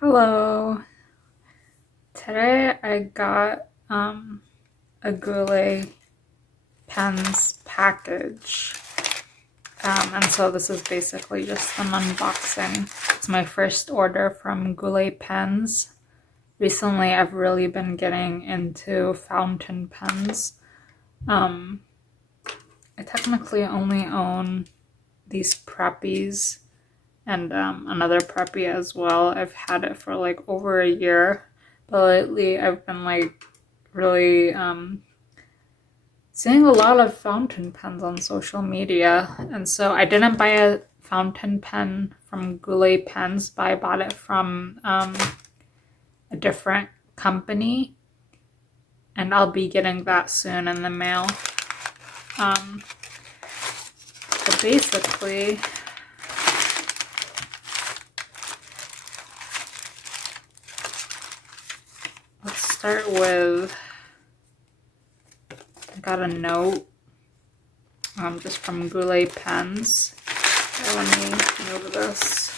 Hello. Today I got a Goulet pens package. And so this is basically just an unboxing. It's my first order from Goulet pens. Recently I've really been getting into fountain pens. I technically only own these preppies and another preppy as well. I've had it for like over a year, but lately I've been like really seeing a lot of fountain pens on social media, and so I didn't buy a fountain pen from Goulet pens, but I bought it from a different company, and I'll be getting that soon in the mail. But basically, let's start with, I got a note just from Goulet pens. Let me move this.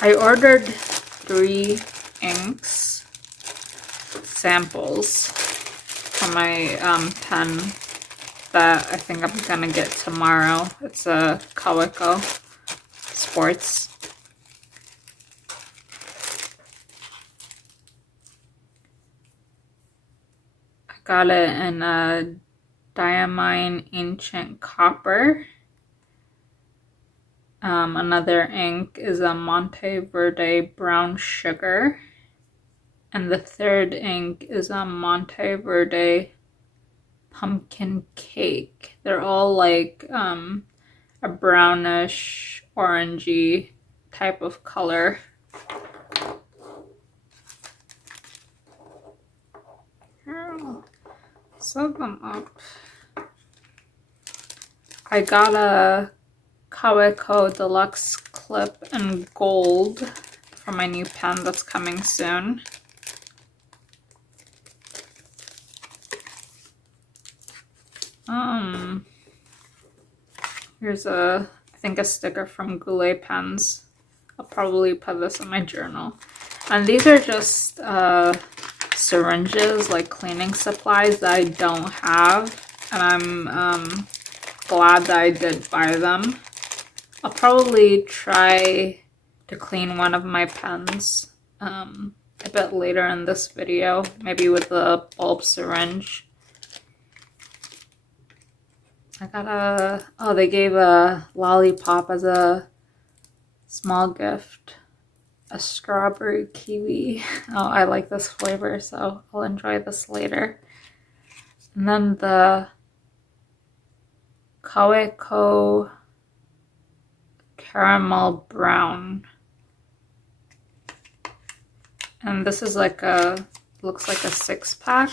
I ordered 3 inks samples for my pen that I think I'm gonna get tomorrow. It's a Kaweiko Sports. I got it in a Diamine Ancient Copper. Another ink is a Monte Verde Brown Sugar. And the third ink is a Monte Verde Pumpkin Cake. They're all like a brownish, orangey type of color. I'll sew them up. I got a Kaweiko Deluxe Clip in gold for my new pen that's coming soon. Here's I think a sticker from Goulet pens. I'll probably put this in my journal. And these are just syringes, like cleaning supplies that I don't have. And I'm glad that I did buy them. I'll probably try to clean one of my pens a bit later in this video, maybe with the bulb syringe. I got oh, they gave a lollipop as a small gift. A strawberry kiwi. Oh, I like this flavor, so I'll enjoy this later. And then the Kaweiko Caramel Brown. And this is like looks like a 6-pack.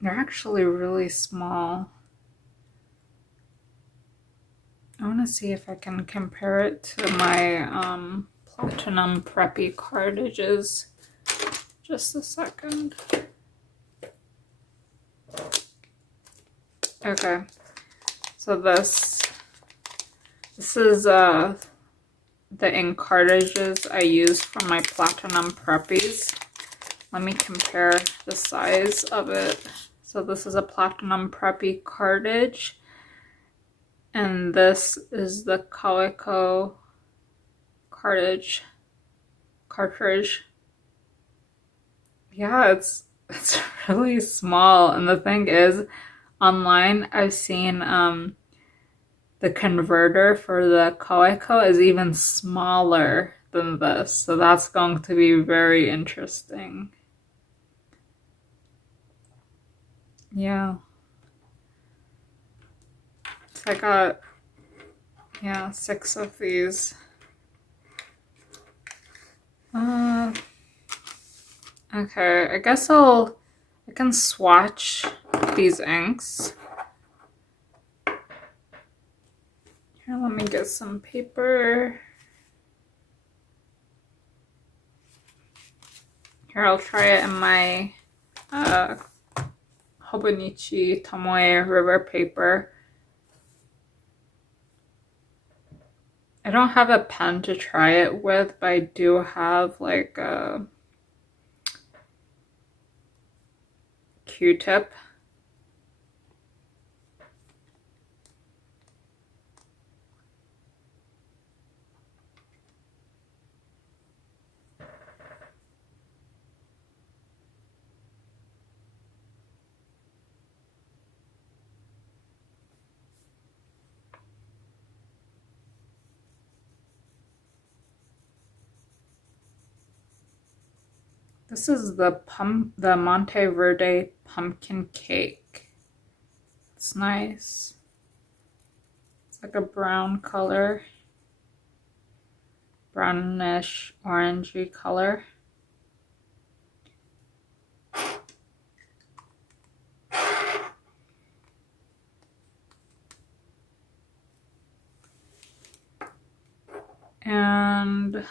They're actually really small. I want to see if I can compare it to my Platinum Preppy cartridges. Just a second. Okay, so this is the ink cartridges I use for my Platinum Preppies. Let me compare the size of it. So this is a Platinum Preppy cartridge, and this is the Kaweiko cartridge. Yeah, it's really small, and the thing is, online I've seen the converter for the Kaweiko is even smaller than this, so that's going to be very interesting. Yeah. So I got, yeah, 6 of these. Okay, I guess I can swatch these inks. Here, let me get some paper. Here, I'll try it in my Hobonichi Tomoe River paper. I don't have a pen to try it with, but I do have like a Q-tip. This is the Monte Verde pumpkin cake. It's nice. It's like a brown color. Brownish orangey color. And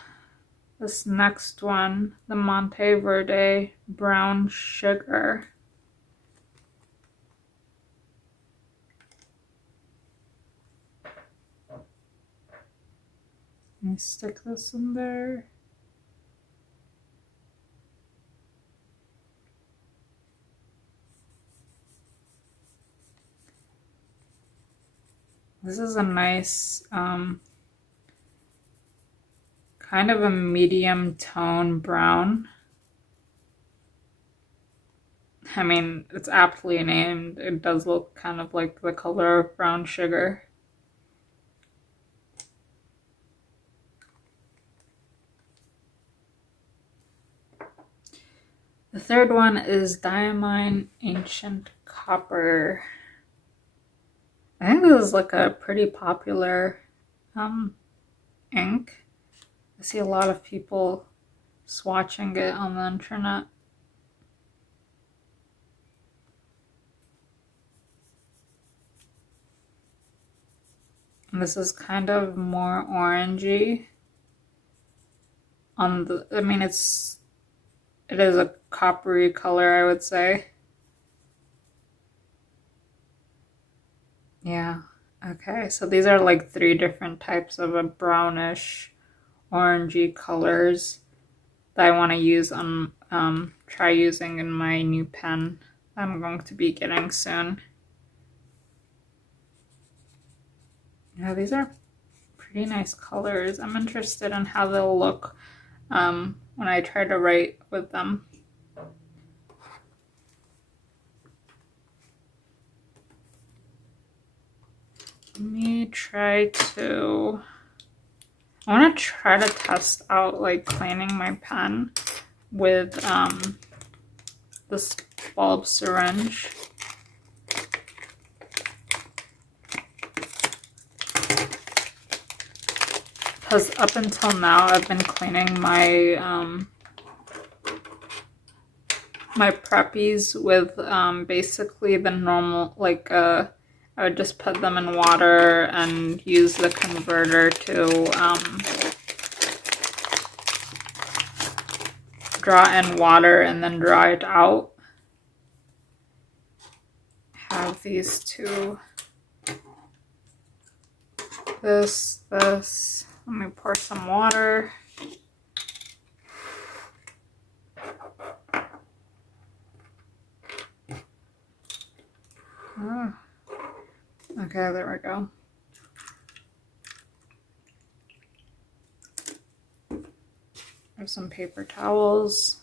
this next one, the Monte Verde brown sugar. Let me stick this in there. This is a nice, kind of a medium tone brown. I mean, it's aptly named. It does look kind of like the color of brown sugar. The third one is Diamine Ancient Copper. I think this is like a pretty popular ink. I see a lot of people swatching it on the internet. And this is kind of more orangey. On the, I mean, it is a coppery color, I would say. Yeah. Okay, so these are like 3 different types of a brownish orangey colors that I want to use on try using in my new pen I'm going to be getting soon. Yeah, these are pretty nice colors. I'm interested in how they'll look when I try to write with them. Let me try to... I want to try to test out like cleaning my pen with this bulb syringe. Because up until now I've been cleaning my my preppies with basically the normal, like I would just put them in water and use the converter to draw in water and then draw it out. I have these two. This. Let me pour some water. Oh. Okay, there we go. There's some paper towels.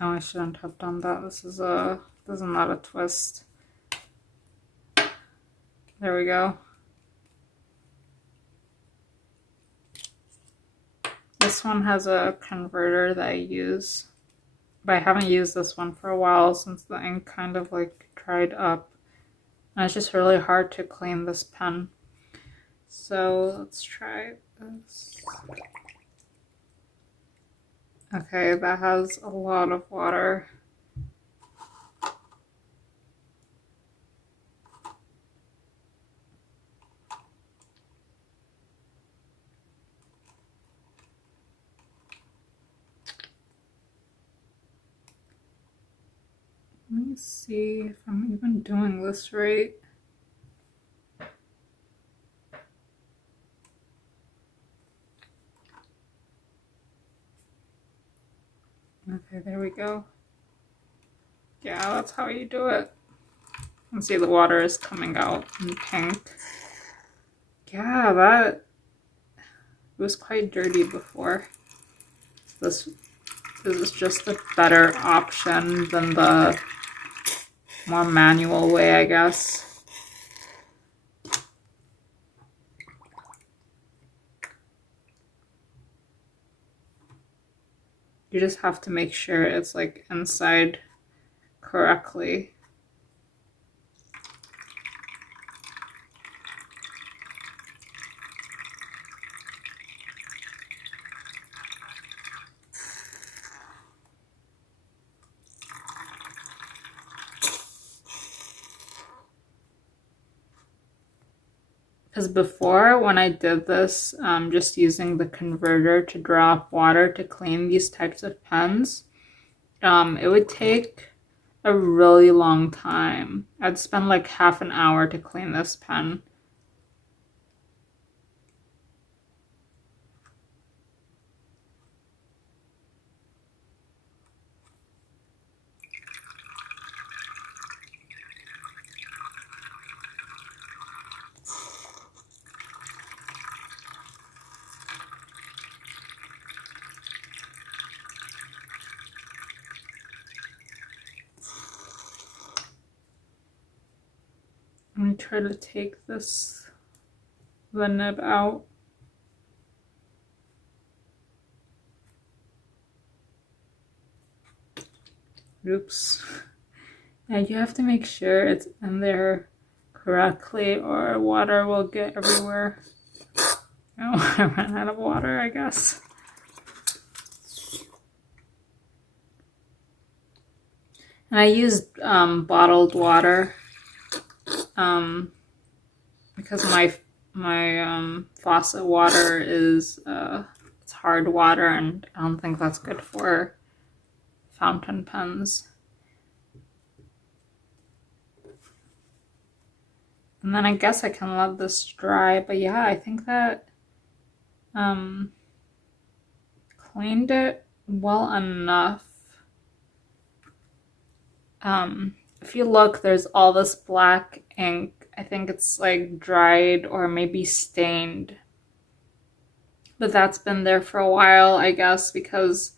Oh, I shouldn't have done that. This is not a twist. There we go. This one has a converter that I use, but I haven't used this one for a while since the ink kind of like dried up. And it's just really hard to clean this pen. So let's try this. Okay, that has a lot of water. Let me see if I'm even doing this right. Okay, there we go. Yeah, that's how you do it. You can see the water is coming out in pink. Yeah, that was quite dirty before. This is just a better option than the more manual way, I guess. You just have to make sure it's like inside correctly. Because before, when I did this, just using the converter to draw up water to clean these types of pens, it would take a really long time. I'd spend like half an hour to clean this pen. I'm going to try to take the nib out. Oops. Yeah, you have to make sure it's in there correctly or water will get everywhere. Oh, I ran out of water, I guess. And I used bottled water because my faucet water is it's hard water, and I don't think that's good for fountain pens. And then I guess I can let this dry, but yeah, I think that cleaned it well enough. If you look, there's all this black ink. I think it's like dried or maybe stained. But that's been there for a while, I guess, because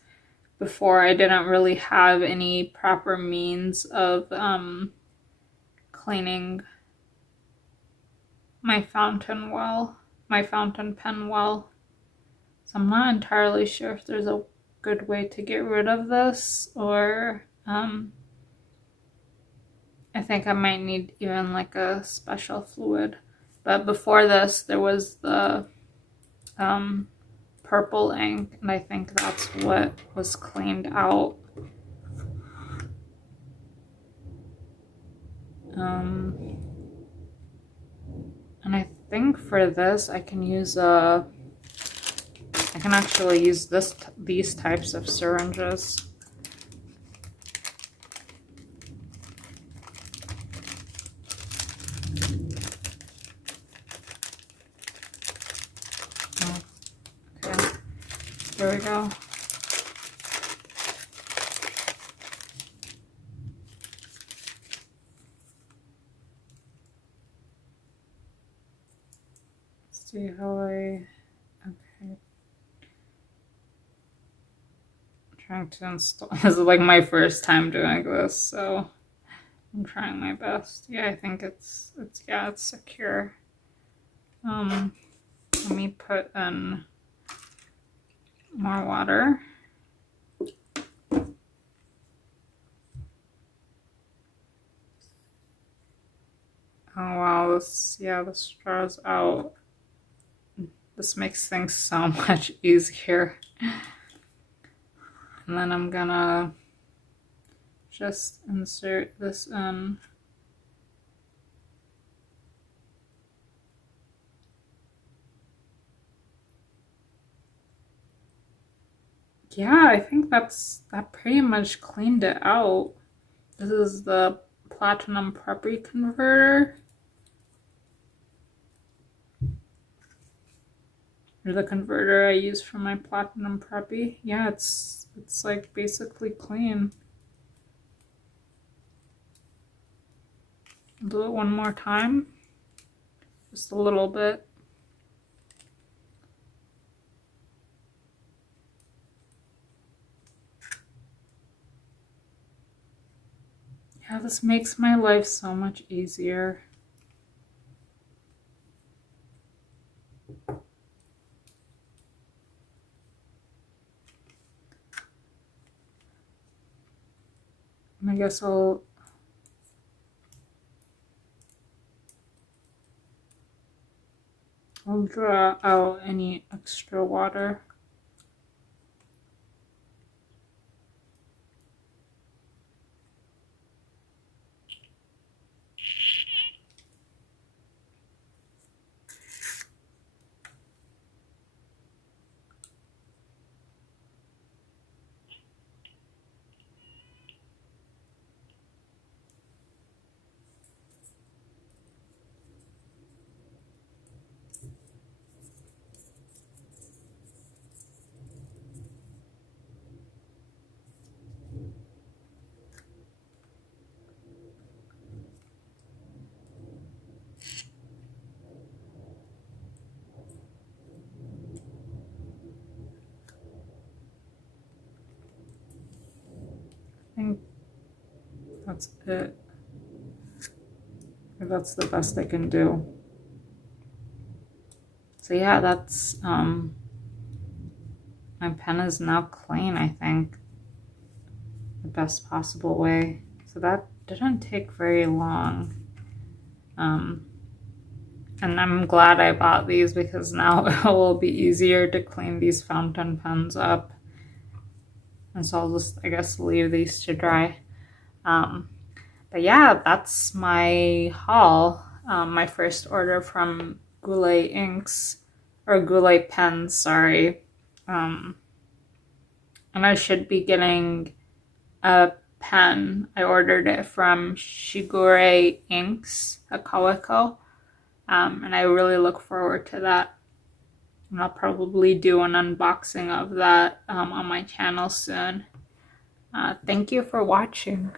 before I didn't really have any proper means of cleaning my fountain pen well. So I'm not entirely sure if there's a good way to get rid of this, or I think I might need even like a special fluid. But before this, there was the purple ink, and I think that's what was cleaned out. And I think for this, I can actually use these types of syringes. There we go. Let's see how okay. I'm trying to install, this is like my first time doing this, so I'm trying my best. Yeah, I think it's secure. Let me put in more water. Oh wow, this straw's out. This makes things so much easier. And then I'm gonna just insert this in. Yeah, I think that pretty much cleaned it out. This is the platinum preppy converter. Or the converter I use for my platinum preppy. Yeah, it's like basically clean. I'll do it one more time. Just a little bit. Yeah, this makes my life so much easier. And I guess I'll draw out any extra water. I think that's it. That's the best I can do. So yeah, that's my pen is now clean, I think, the best possible way. So that didn't take very long. And I'm glad I bought these because now it will be easier to clean these fountain pens up. And so I'll just, I guess, leave these to dry. But yeah, that's my haul. My first order from Goulet inks, or Goulet pens, sorry. And I should be getting a pen. I ordered it from Shigure Inks at Kaweiko. And I really look forward to that. And I'll probably do an unboxing of that on my channel soon. Thank you for watching.